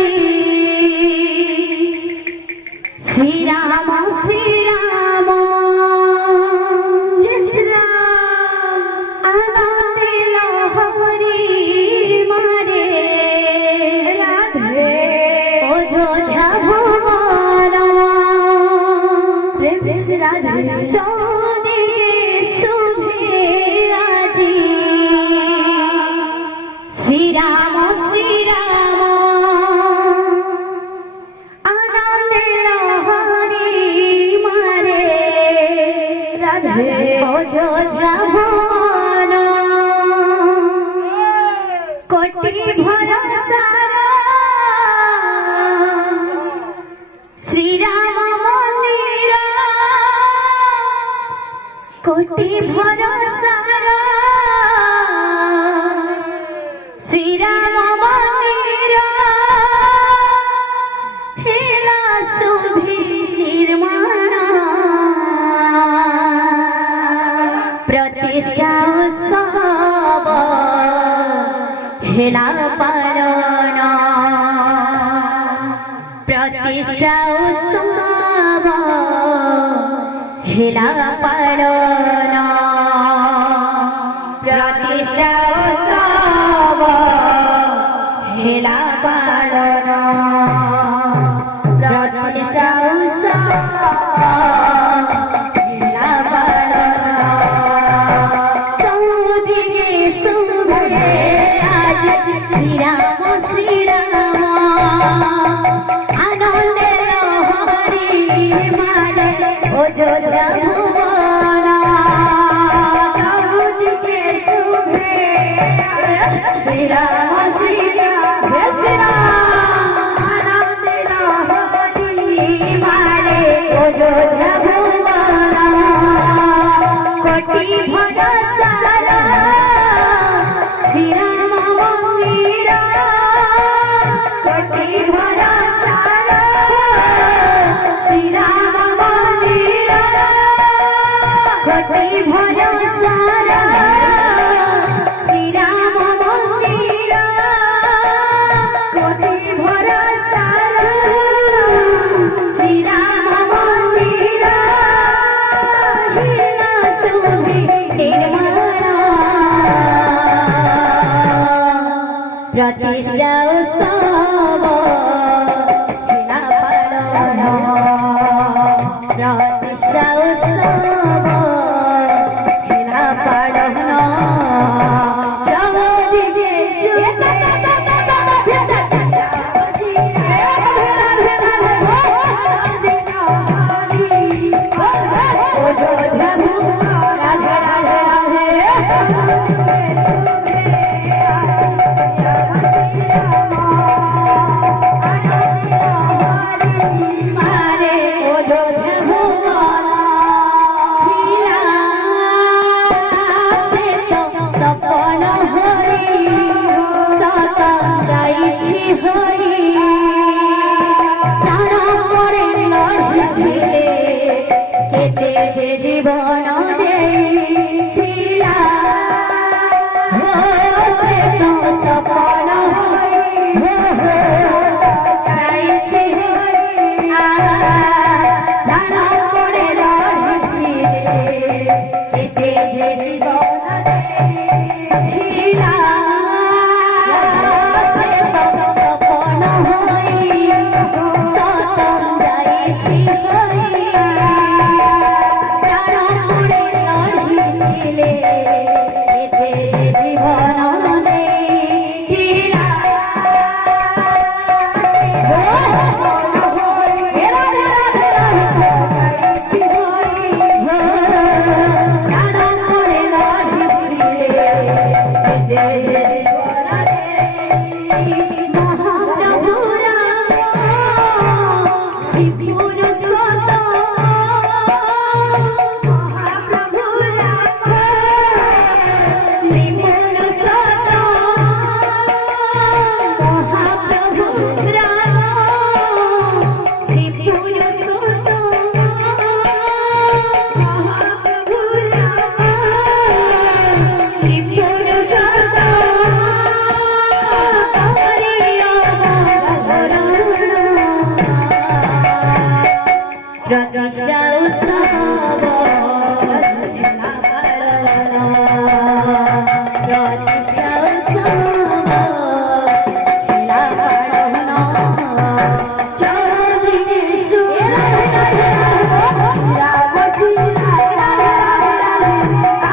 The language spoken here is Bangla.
আজি শ্রীরাম শ্রীরাম জয় শ্রীরাম আনন্দে লহরি মারে রাধে অযোধ্যা ভুবন প্রেম রাধে চৌদিকে শুভে আজি শ্রীরাম শ্রীরাম আনন্দে লহরি মারে রাধে অযোধ্যা ভুবন কোটি ভরসা শ্রীরাম মন্দির কোটি ভরসা শ্রীরাম মন্দির হেলা শুভি নির্মাণ প্রতিষ্ঠা উৎসব হেলা পালন প্রতিষ্ঠা উৎসব হেলা পালন প্রতিষ্ঠা উৎসব হেলা পালন প্রতিষ্ঠা উৎসব হেলা পালন চৌদিকে শুভে আজ শ্রীরাম শ্রীরাম আনন্দে লহরি মারে অযোধ্যা ভুবন চৌদিকে শুভে শ্রীরাম শ্রীরাম জয় শ্রীরাম আনন্দে লহরি মারে অযোধ্যা ভুবন কোটি ভরসা শ্রীরাম মন্দির কোটি ভরসা শ্রীরাম মন্দির কোটি ভরসা শ্রীরাম মন্দির কোটি ভরসা শ্রীরাম মন্দির হেলা শুভি उत्सव गणेशा उत्सव